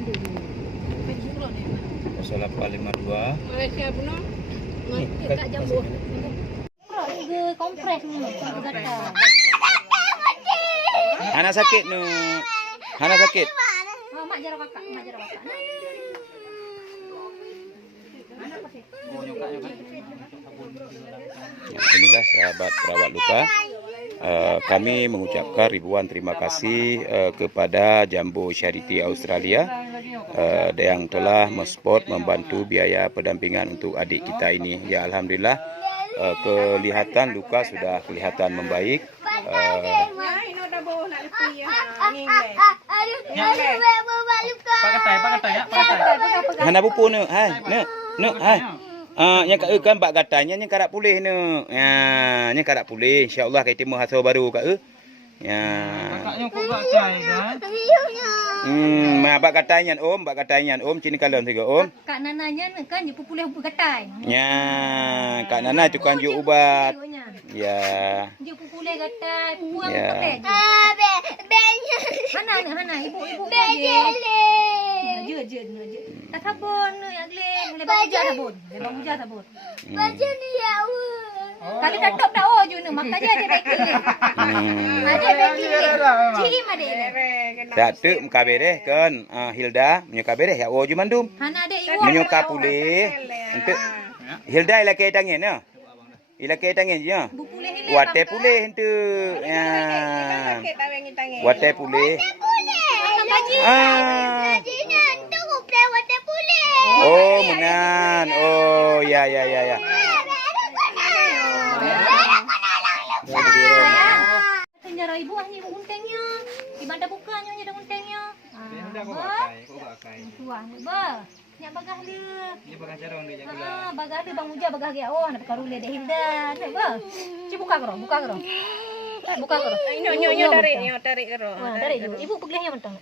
0852. Malaysia puno. Kak Jambu. Kompres ni. Hana sakit nu. Hana sakit. Oh, mak jarang kakak, mak jarang kakak. Inilah sahabat perawat luka. Kami mengucapkan ribuan terima kasih kepada Jambu Charity Australia yang telah mensupport, membantu biaya pendampingan untuk adik kita ini. Ya, alhamdulillah, kelihatan luka sudah kelihatan membaik. Hana pupu nu, hai, nu, hai. Nya kan bak katanya nya karak pulih nu. Ya, nya karak pulih insyaallah kai timu hasil baru kak ya. Kakaknya kok gak cai kan? Bak katanya om cini kalon juga om. Kak Nananya kan dia pulih gatai. Ya, Kak Nana tukang jual ubat. Ya. Dia pulih gatai, buang Ya. petai. Hana, ibu je. Tak sabun yang lebang hujan sabun. Kali tak top dah oh juna makan je ada backing ni. Ada backing ni. Cim ada. Satu muka bereh kan Hilda menyuka bereh ya oh mandum. Hana ada ibu. Menyuka pulih. Untuk Hilda ila ke tangan ya. Ila ke tangan je. Wate pulih tu. Ya. Wate pulih. Oh, menan. Oh, ya. Penjara ibu ah ni untengnya. Di mana bukanya ni ada untengnya. Tuan ba. Nya bagah dia. Dia pakai carong dia jaga. Bagah dia bang Uja bagah dia. Oh, nak perlu dia Hilda. Nak ba. Ci buka karo. Buka karo. Nyo tarik karo. Wah, tarik ibu. Ibu pegelihnya mentang.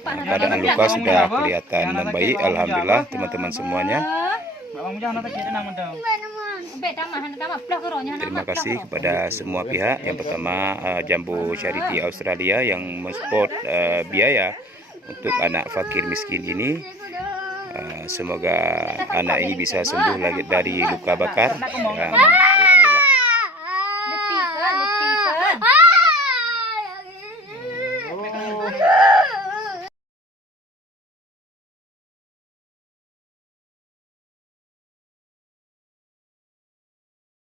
Keadaan luka sudah kelihatan membaik, alhamdulillah teman-teman semuanya. Terima kasih kepada semua pihak. Yang pertama Jambu Charity Australia yang mensupport biaya untuk anak fakir miskin ini. Semoga anak ini bisa sembuh lagi dari luka bakar.